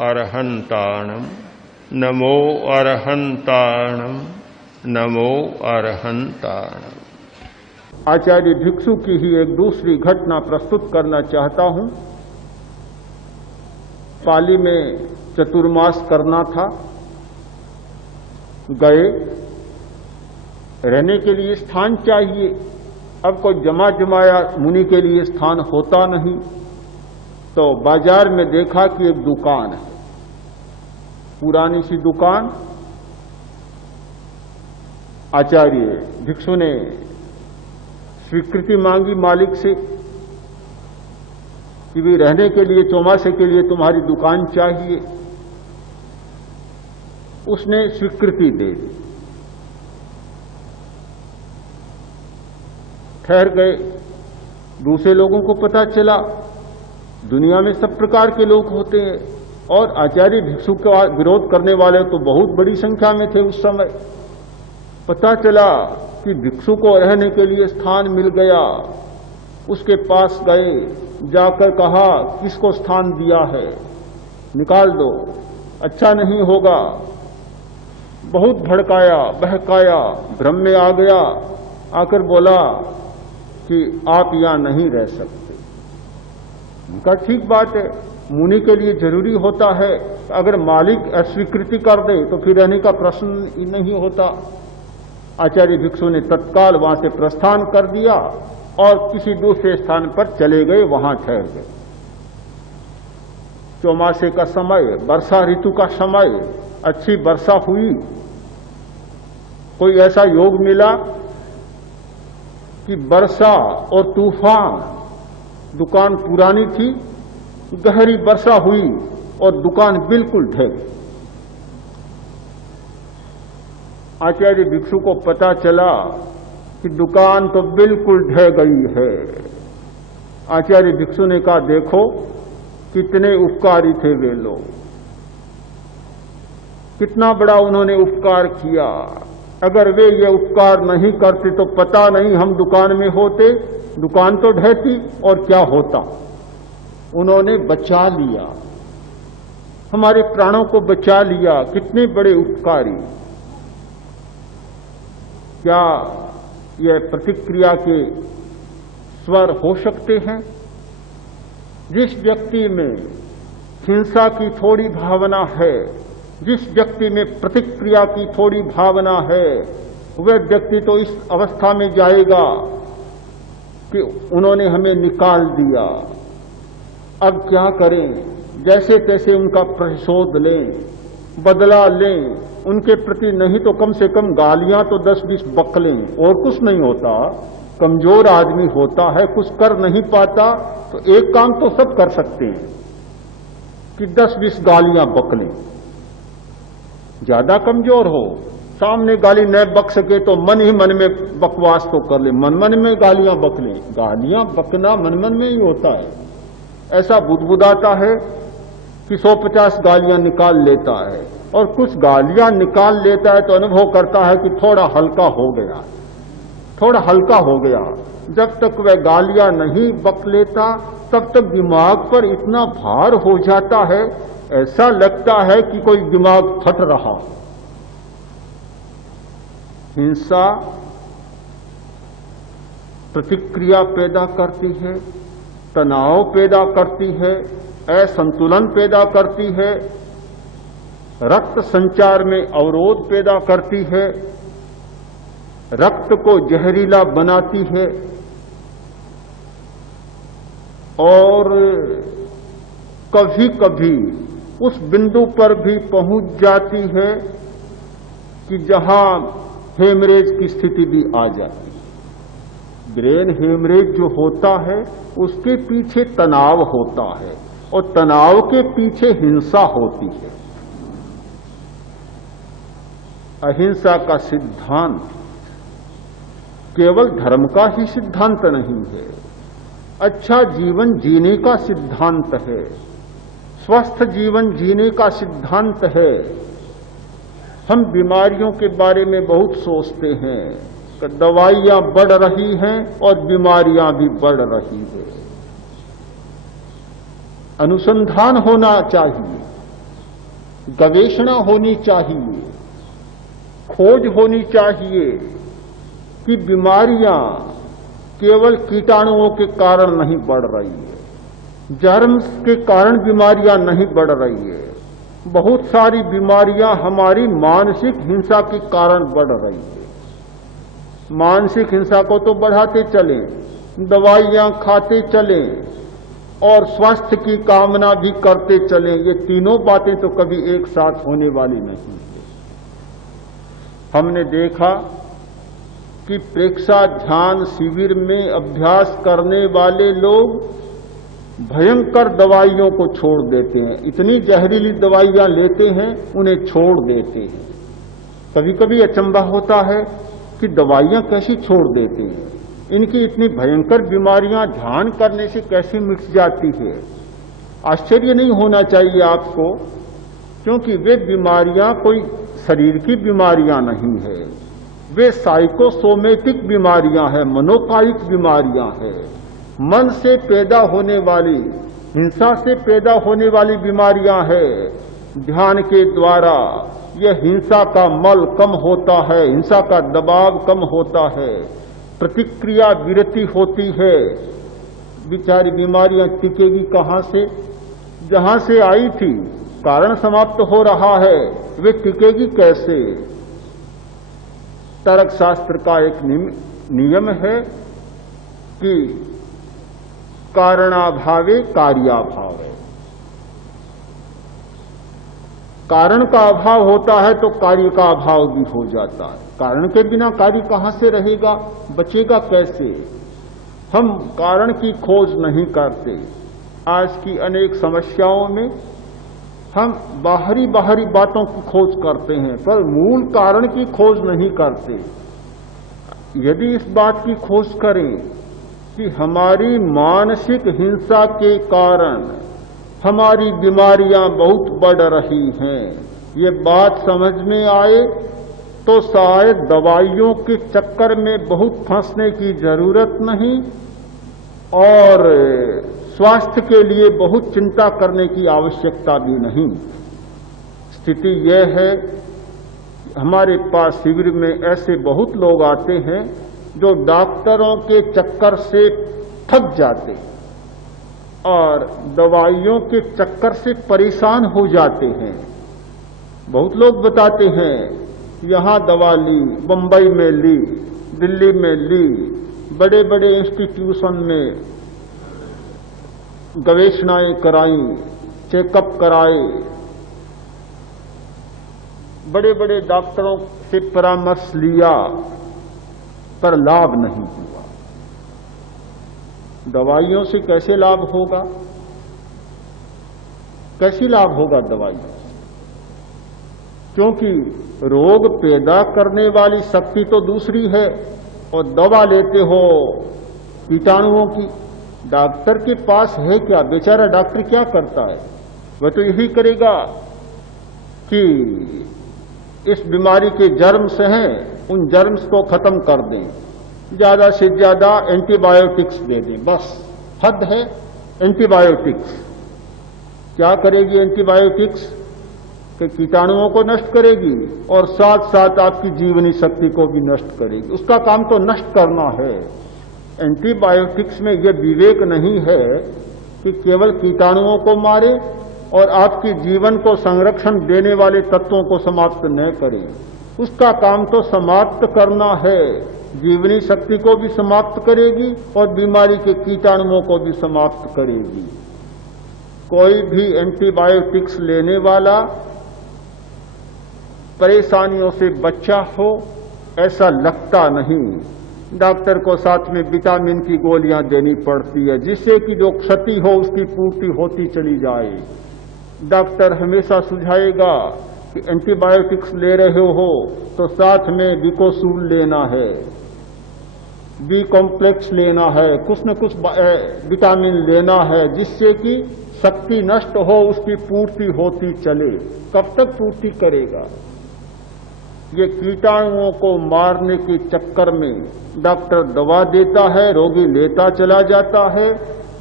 अरहंताणम नमो अरहंताणम नमो अरहंताणम। आचार्य भिक्षु की ही एक दूसरी घटना प्रस्तुत करना चाहता हूं। पाली में चतुर्मास करना था, गए, रहने के लिए स्थान चाहिए। अब कोई जमा जमाया मुनि के लिए स्थान होता नहीं, तो बाजार में देखा कि एक दुकान है, पुरानी सी दुकान। आचार्य भिक्षु ने स्वीकृति मांगी मालिक से कि भी रहने के लिए, चौमासे के लिए तुम्हारी दुकान चाहिए। उसने स्वीकृति दे दी। ठहर गए, दूसरे लोगों को पता चला, दुनिया में सब प्रकार के लोग होते हैं और आचार्य भिक्षु का विरोध करने वाले तो बहुत बड़ी संख्या में थे उस समय। पता चला कि भिक्षु को रहने के लिए स्थान मिल गया। उसके पास गए, जाकर कहा किसको स्थान दिया है, निकाल दो, अच्छा नहीं होगा। बहुत भड़काया, बहकाया, भ्रम में आ गया। आकर बोला कि आप यहां नहीं रह सकते। उनका ठीक बात है, मुनि के लिए जरूरी होता है, अगर मालिक अस्वीकृति कर दे तो फिर रहने का प्रश्न ही नहीं होता। आचार्य भिक्षु ने तत्काल वहां से प्रस्थान कर दिया और किसी दूसरे स्थान पर चले गए, वहां ठहर गए। चौमासे का समय, वर्षा ऋतु का समय, अच्छी वर्षा हुई। कोई ऐसा योग मिला कि वर्षा और तूफान, दुकान पुरानी थी, गहरी वर्षा हुई और दुकान बिल्कुल ढह गई। आचार्य भिक्षु को पता चला कि दुकान तो बिल्कुल ढह गई है। आचार्य भिक्षु ने कहा, देखो कितने उपकारी थे वे लोग, कितना बड़ा उन्होंने उपकार किया। अगर वे ये उपकार नहीं करते तो पता नहीं हम दुकान में होते, दुकान तो ढहती और क्या होता। उन्होंने बचा लिया, हमारे प्राणों को बचा लिया, कितने बड़े उपकारी। क्या यह प्रतिक्रिया के स्वर हो सकते हैं? जिस व्यक्ति में हिंसा की थोड़ी भावना है, जिस व्यक्ति में प्रतिक्रिया की थोड़ी भावना है, वह व्यक्ति तो इस अवस्था में जाएगा कि उन्होंने हमें निकाल दिया, अब क्या करें। जैसे तैसे उनका प्रतिशोध लें, बदला लें। उनके प्रति नहीं तो कम से कम गालियां तो 10-20 बकलें, और कुछ नहीं होता। कमजोर आदमी होता है, कुछ कर नहीं पाता, तो एक काम तो सब कर सकते हैं कि 10-20 गालियां बकलें। ज्यादा कमजोर हो, सामने गाली न बक सके तो मन ही मन में बकवास तो कर ले, मन मन में गालियां बक लें। गालियां बकना मन मन में ही होता है। ऐसा बुदबुदाता है कि 150 गालियां निकाल लेता है, और कुछ गालियां निकाल लेता है तो अनुभव करता है कि थोड़ा हल्का हो गया, थोड़ा हल्का हो गया। जब तक वह गालियां नहीं बक लेता तब तक दिमाग पर इतना भार हो जाता है, ऐसा लगता है कि कोई दिमाग फट रहा। हिंसा प्रतिक्रिया पैदा करती है, तनाव पैदा करती है, असंतुलन पैदा करती है, रक्त संचार में अवरोध पैदा करती है, रक्त को जहरीला बनाती है और कभी कभी उस बिंदु पर भी पहुंच जाती है कि जहां हेमरेज की स्थिति भी आ जाती है। ब्रेन हेमरेज जो होता है उसके पीछे तनाव होता है और तनाव के पीछे हिंसा होती है। अहिंसा का सिद्धांत केवल धर्म का ही सिद्धांत नहीं है, अच्छा जीवन जीने का सिद्धांत है, स्वस्थ जीवन जीने का सिद्धांत है। हम बीमारियों के बारे में बहुत सोचते हैं कि दवाइयां बढ़ रही हैं और बीमारियां भी बढ़ रही हैं। अनुसंधान होना चाहिए, गवेषणा होनी चाहिए, खोज होनी चाहिए कि बीमारियां केवल कीटाणुओं के कारण नहीं बढ़ रही है, जर्म्स के कारण बीमारियां नहीं बढ़ रही है। बहुत सारी बीमारियां हमारी मानसिक हिंसा के कारण बढ़ रही है। मानसिक हिंसा को तो बढ़ाते चलें, दवाइयां खाते चलें और स्वास्थ्य की कामना भी करते चलें, ये तीनों बातें तो कभी एक साथ होने वाली नहीं है। हमने देखा कि प्रेक्षा ध्यान शिविर में अभ्यास करने वाले लोग भयंकर दवाइयों को छोड़ देते हैं, इतनी जहरीली दवाइयां लेते हैं, उन्हें छोड़ देते हैं। कभी कभी अचंभा होता है कि दवाइयां कैसी छोड़ देते हैं, इनकी इतनी भयंकर बीमारियां ध्यान करने से कैसे मिट जाती है। आश्चर्य नहीं होना चाहिए आपको, क्योंकि वे बीमारियां कोई शरीर की बीमारियां नहीं है, वे साइकोसोमेटिक बीमारियां हैं, मनोकायिक बीमारियां हैं। मन से पैदा होने वाली, हिंसा से पैदा होने वाली बीमारियां हैं। ध्यान के द्वारा यह हिंसा का मल कम होता है, हिंसा का दबाव कम होता है, प्रतिक्रिया विरति होती है। बेचारी बीमारियां टिकेगी कहां से? जहां से आई थी कारण समाप्त हो रहा है, वे टिकेगी कैसे? तर्क शास्त्र का एक नियम है कि कारणाभावे कार्याभावे। कारण का अभाव होता है तो कार्य का अभाव भी हो जाता है। कारण के बिना कार्य कहां से रहेगा, बचेगा कैसे? हम कारण की खोज नहीं करते। आज की अनेक समस्याओं में हम बाहरी बातों की खोज करते हैं, पर मूल कारण की खोज नहीं करते। यदि इस बात की खोज करें कि हमारी मानसिक हिंसा के कारण हमारी बीमारियां बहुत बढ़ रही हैं, ये बात समझ में आए तो शायद दवाइयों के चक्कर में बहुत फंसने की जरूरत नहीं और स्वास्थ्य के लिए बहुत चिंता करने की आवश्यकता भी नहीं। स्थिति यह है, हमारे पास शिविर में ऐसे बहुत लोग आते हैं जो डॉक्टरों के चक्कर से थक जाते और दवाइयों के चक्कर से परेशान हो जाते हैं। बहुत लोग बताते हैं यहां दवा ली, बंबई में ली, दिल्ली में ली, बड़े बड़े इंस्टीट्यूशन में गवेषणाएं कराई, चेकअप कराए, बड़े बड़े डॉक्टरों से परामर्श लिया, पर लाभ नहीं हुआ। दवाइयों से कैसे लाभ होगा? कैसे लाभ होगा दवाइयों से? क्योंकि रोग पैदा करने वाली शक्ति तो दूसरी है और दवा लेते हो कीटाणुओं की। डॉक्टर के पास है क्या? बेचारा डॉक्टर क्या करता है? वह तो यही करेगा कि इस बीमारी के जर्म्स हैं, उन जर्म्स को खत्म कर दें, ज्यादा से ज्यादा एंटीबायोटिक्स दे दें, बस हद है एंटीबायोटिक्स। क्या करेगी एंटीबायोटिक्स? कि कीटाणुओं को नष्ट करेगी और साथ साथ आपकी जीवनी शक्ति को भी नष्ट करेगी। उसका काम तो नष्ट करना है। एंटीबायोटिक्स में यह विवेक नहीं है कि केवल कीटाणुओं को मारे और आपकी जीवन को संरक्षण देने वाले तत्वों को समाप्त न करें। उसका काम तो समाप्त करना है, जीवनी शक्ति को भी समाप्त करेगी और बीमारी के कीटाणुओं को भी समाप्त करेगी। कोई भी एंटीबायोटिक्स लेने वाला परेशानियों से बचा हो ऐसा लगता नहीं। डॉक्टर को साथ में विटामिन की गोलियां देनी पड़ती है जिससे कि जो क्षति हो उसकी पूर्ति होती चली जाए। डॉक्टर हमेशा सुझाएगा कि एंटीबायोटिक्स ले रहे हो तो साथ में विकोसूल लेना है, बी कॉम्प्लेक्स लेना है, कुछ न कुछ विटामिन लेना है जिससे कि शक्ति नष्ट हो उसकी पूर्ति होती चले। कब तक पूर्ति करेगा? ये कीटाणुओं को मारने के चक्कर में डॉक्टर दवा देता है, रोगी लेता चला जाता है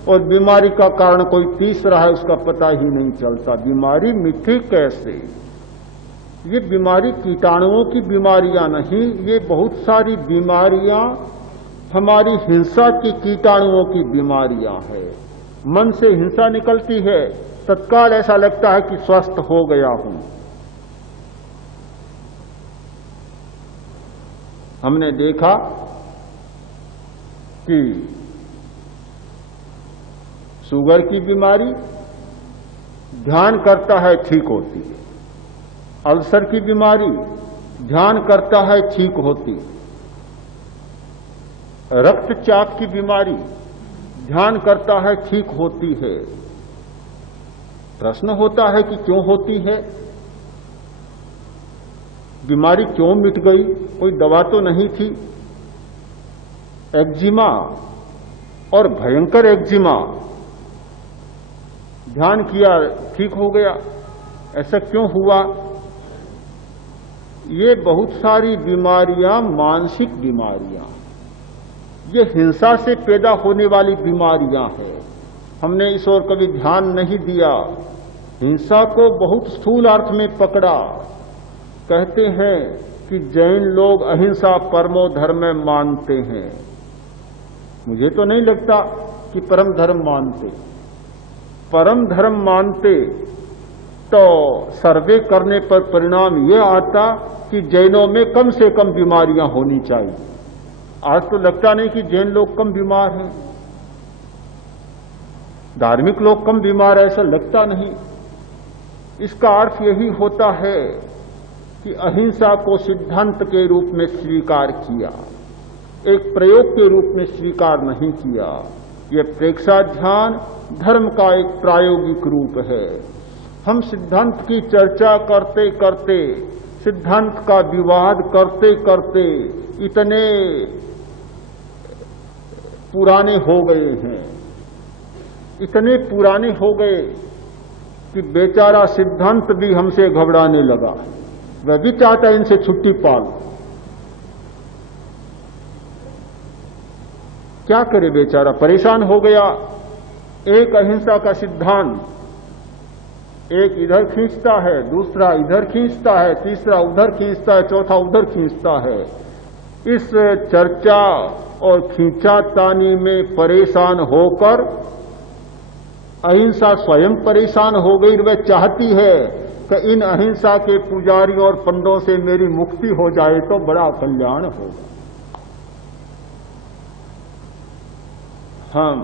और बीमारी का कारण कोई तीसरा है, उसका पता ही नहीं चलता। बीमारी मिटी कैसे? ये बीमारी कीटाणुओं की बीमारियां नहीं, ये बहुत सारी बीमारियां हमारी हिंसा की कीटाणुओं की बीमारियां हैं। मन से हिंसा निकलती है, तत्काल ऐसा लगता है कि स्वस्थ हो गया हूं। हमने देखा कि शुगर की बीमारी ध्यान करता है ठीक होती है, अल्सर की बीमारी ध्यान करता है ठीक होती, रक्तचाप की बीमारी ध्यान करता है ठीक होती है। प्रश्न होता है कि क्यों होती है? बीमारी क्यों मिट गई? कोई दवा तो नहीं थी। एक्जिमा और भयंकर एक्जिमा ध्यान किया ठीक हो गया, ऐसा क्यों हुआ? ये बहुत सारी बीमारियां मानसिक बीमारियां, ये हिंसा से पैदा होने वाली बीमारियां हैं। हमने इस ओर कभी ध्यान नहीं दिया, हिंसा को बहुत स्थूल अर्थ में पकड़ा। कहते हैं कि जैन लोग अहिंसा परमो धर्म मानते हैं। मुझे तो नहीं लगता कि परम धर्म मानते। परम धर्म मानते तो सर्वे करने पर परिणाम यह आता कि जैनों में कम से कम बीमारियां होनी चाहिए। आज तो लगता नहीं कि जैन लोग कम बीमार हैं, धार्मिक लोग कम बीमार है, ऐसा लगता नहीं। इसका अर्थ यही होता है कि अहिंसा को सिद्धांत के रूप में स्वीकार किया, एक प्रयोग के रूप में स्वीकार नहीं किया। यह प्रेक्षाध्यान धर्म का एक प्रायोगिक रूप है। हम सिद्धांत की चर्चा करते करते, सिद्धांत का विवाद करते करते इतने पुराने हो गए हैं, इतने पुराने हो गए कि बेचारा सिद्धांत भी हमसे घबराने लगा। वह भी चाहता है इनसे छुट्टी पाल। क्या करे बेचारा, परेशान हो गया। एक अहिंसा का सिद्धांत एक इधर खींचता है, दूसरा इधर खींचता है, तीसरा उधर खींचता है, चौथा उधर खींचता है। इस चर्चा और खींचातानी में परेशान होकर अहिंसा स्वयं परेशान हो गई। वह चाहती है कि इन अहिंसा के पुजारियों और पंडों से मेरी मुक्ति हो जाए तो बड़ा कल्याण होगा। हम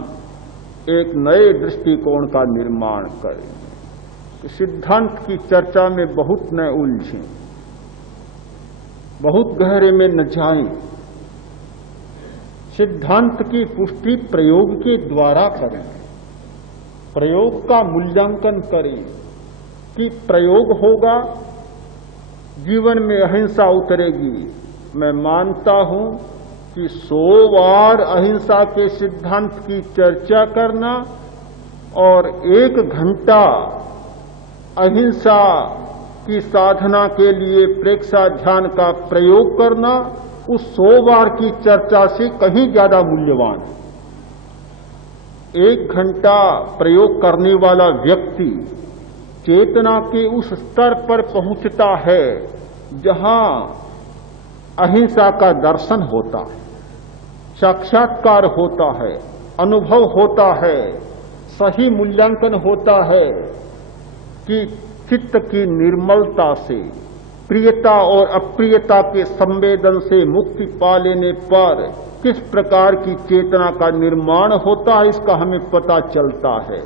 एक नए दृष्टिकोण का निर्माण करें, सिद्धांत की चर्चा में बहुत न उलझें, बहुत गहरे में न जाएं। सिद्धांत की पुष्टि प्रयोग के द्वारा करें, प्रयोग का मूल्यांकन करें कि प्रयोग होगा, जीवन में अहिंसा उतरेगी। मैं मानता हूं कि 100 बार अहिंसा के सिद्धांत की चर्चा करना और 1 घंटा अहिंसा की साधना के लिए प्रेक्षाध्यान का प्रयोग करना उस 100 बार की चर्चा से कहीं ज्यादा मूल्यवान है। 1 घंटा प्रयोग करने वाला व्यक्ति चेतना के उस स्तर पर पहुंचता है जहां अहिंसा का दर्शन होता है, साक्षात्कार होता है, अनुभव होता है, सही मूल्यांकन होता है कि चित्त की निर्मलता से, प्रियता और अप्रियता के संवेदन से मुक्ति पा लेने पर किस प्रकार की चेतना का निर्माण होता है, इसका हमें पता चलता है।